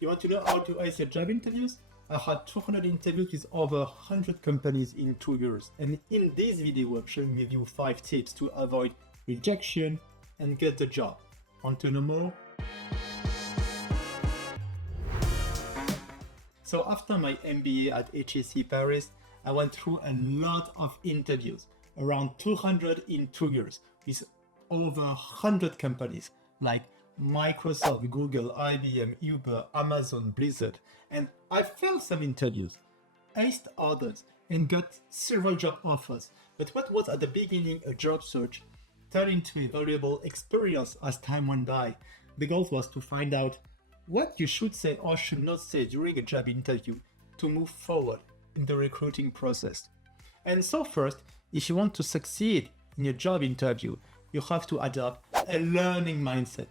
You want to know how to ace your job interviews? I had 200 interviews with over 100 companies in 2 years. And in this video, I'm showing you 5 tips to avoid rejection and get the job. Want to know more? So after my MBA at HEC Paris, I went through a lot of interviews, around 200 in 2 years, with over 100 companies like Microsoft, Google, IBM, Uber, Amazon, Blizzard. And I failed some interviews, aced others, and got several job offers. But what was at the beginning a job search turned into a valuable experience as time went by. The goal was to find out what you should say or should not say during a job interview to move forward in the recruiting process. And so first, if you want to succeed in your job interview, you have to adopt a learning mindset.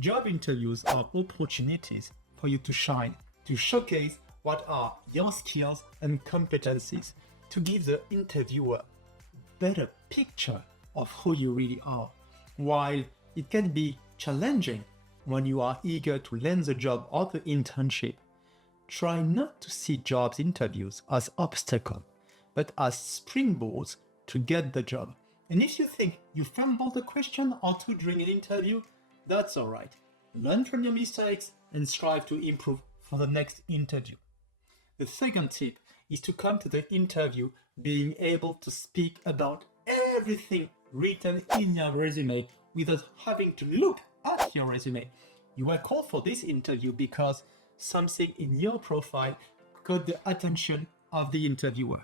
Job interviews are opportunities for you to shine, to showcase what are your skills and competencies, to give the interviewer a better picture of who you really are. While it can be challenging when you are eager to land the job or the internship, try not to see jobs interviews as obstacles, but as springboards to get the job. And if you think you fumbled a question or two during an interview, that's alright. Learn from your mistakes and strive to improve for the next interview. The second tip is to come to the interview being able to speak about everything written in your resume without having to look at your resume. You are called for this interview because something in your profile caught the attention of the interviewer.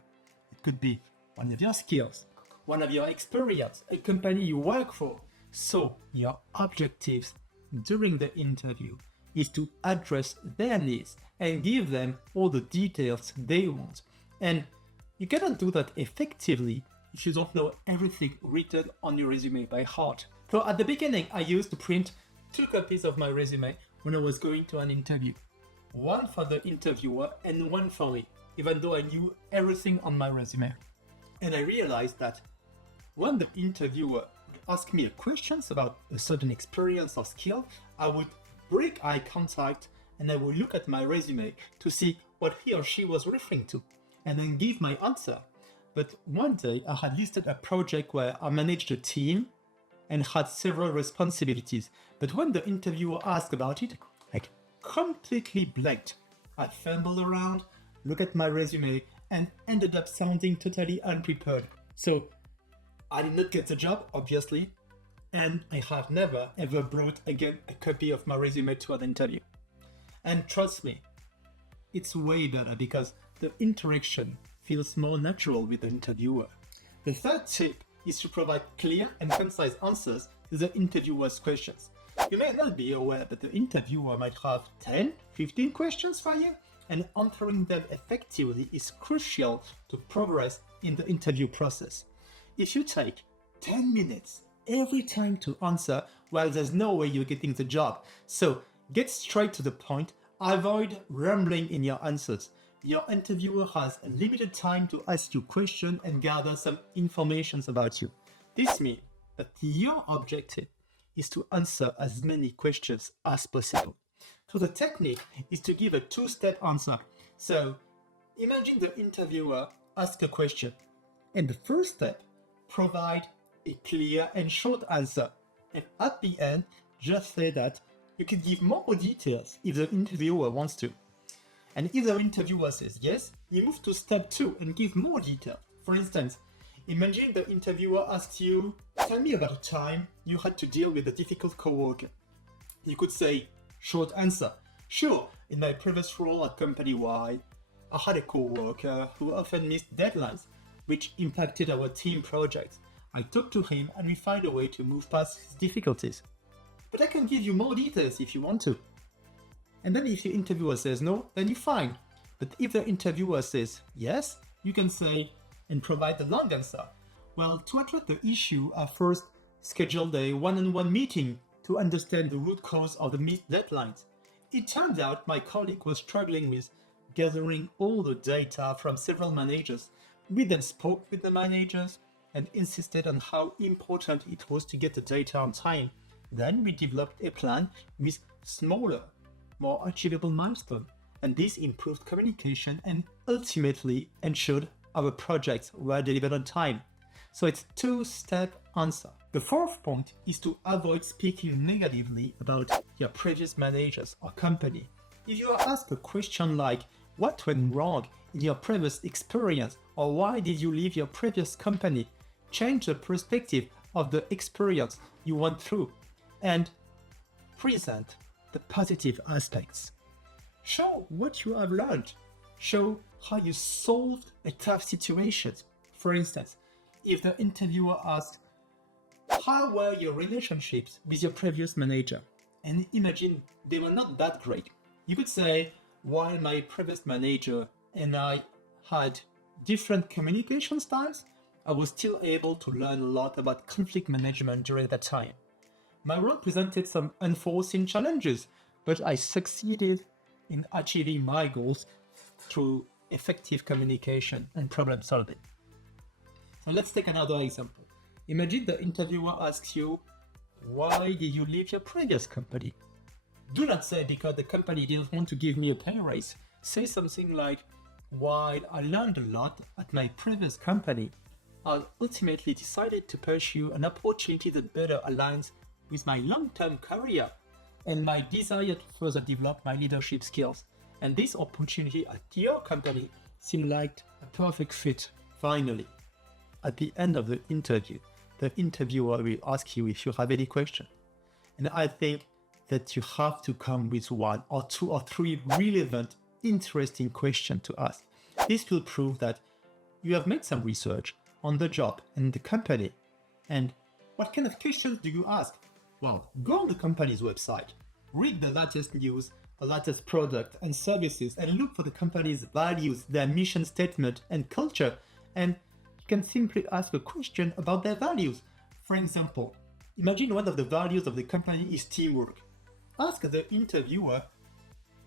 It could be one of your skills, one of your experience, a company you work for. So your objectives during the interview is to address their needs and give them all the details they want. And you cannot do that effectively if you don't know everything written on your resume by heart. So at the beginning, I used to print 2 copies of my resume when I was going to an interview. One for the interviewer and one for me, even though I knew everything on my resume. And I realized that when the interviewer would ask me questions about a certain experience or skill, I would break eye contact and I would look at my resume to see what he or she was referring to and then give my answer. But one day I had listed a project where I managed a team and had several responsibilities. But when the interviewer asked about it, I completely blanked. I fumbled around, looked at my resume, and ended up sounding totally unprepared. So I did not get the job, obviously, and I have never ever brought again a copy of my resume to an interview. And trust me, it's way better because the interaction feels more natural with the interviewer. The third tip is to provide clear and concise answers to the interviewer's questions. You may not be aware that the interviewer might have 10, 15 questions for you, and answering them effectively is crucial to progress in the interview process. If you take 10 minutes every time to answer, well, there's no way you're getting the job. So get straight to the point, avoid rambling in your answers. Your interviewer has a limited time to ask you questions and gather some information about you. This means that your objective is to answer as many questions as possible. So the technique is to give a 2-step answer. So imagine the interviewer asks a question. And the first step, provide a clear and short answer. And at the end, just say that you can give more details if the interviewer wants to. And if the interviewer says yes, you move to step 2 and give more detail. For instance, imagine the interviewer asks you, tell me about a time you had to deal with a difficult coworker. You could say, short answer, sure, in my previous role at company Y, I had a coworker who often missed deadlines, which impacted our team projects. I talked to him and we found a way to move past his difficulties. But I can give you more details if you want to. And then if the interviewer says no, then you're fine. But if the interviewer says yes, you can say and provide the long answer. Well, to address the issue, I first scheduled a one-on-one meeting to understand the root cause of the missed deadlines. It turned out my colleague was struggling with gathering all the data from several managers. We then spoke with the managers and insisted on how important it was to get the data on time. Then we developed a plan with smaller more achievable milestones. And this improved communication and ultimately ensured our projects were delivered on time. So it's a two-step answer. The fourth point is to avoid speaking negatively about your previous managers or company. If you are asked a question like, what went wrong in your previous experience, or why did you leave your previous company, change the perspective of the experience you went through and present the positive aspects. Show what you have learned. Show how you solved a tough situation. For instance, if the interviewer asks, how were your relationships with your previous manager? And imagine they were not that great. You could say, while my previous manager and I had different communication styles, I was still able to learn a lot about conflict management during that time. My role presented some unforeseen challenges, but I succeeded in achieving my goals through effective communication and problem solving. So let's take another example. Imagine the interviewer asks you, why did you leave your previous company? Do not say because the company didn't want to give me a pay raise. Say something like, while I learned a lot at my previous company, I ultimately decided to pursue an opportunity that better aligns with my long-term career and my desire to further develop my leadership skills. And this opportunity at your company seemed like a perfect fit. Finally, at the end of the interviewer will ask you if you have any question. And I think that you have to come with one or two or three relevant, interesting questions to ask. This will prove that you have made some research on the job and the company. And what kind of questions do you ask? Well, go on the company's website, read the latest news, the latest product and services, and look for the company's values, their mission statement and culture. And you can simply ask a question about their values. For example, imagine one of the values of the company is teamwork. Ask the interviewer,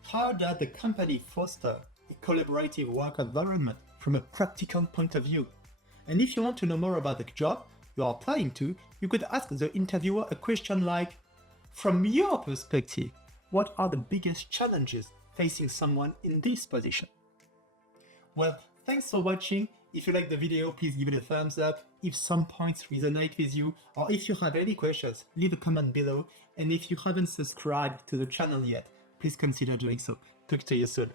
how does the company foster a collaborative work environment from a practical point of view? And if you want to know more about the job you are applying to, you could ask the interviewer a question like, from your perspective, what are the biggest challenges facing someone in this position? Well, thanks for watching. If you like the video, please give it a thumbs up. If some points resonate with you, or if you have any questions, leave a comment below. And if you haven't subscribed to the channel yet, please consider doing so. Talk to you soon.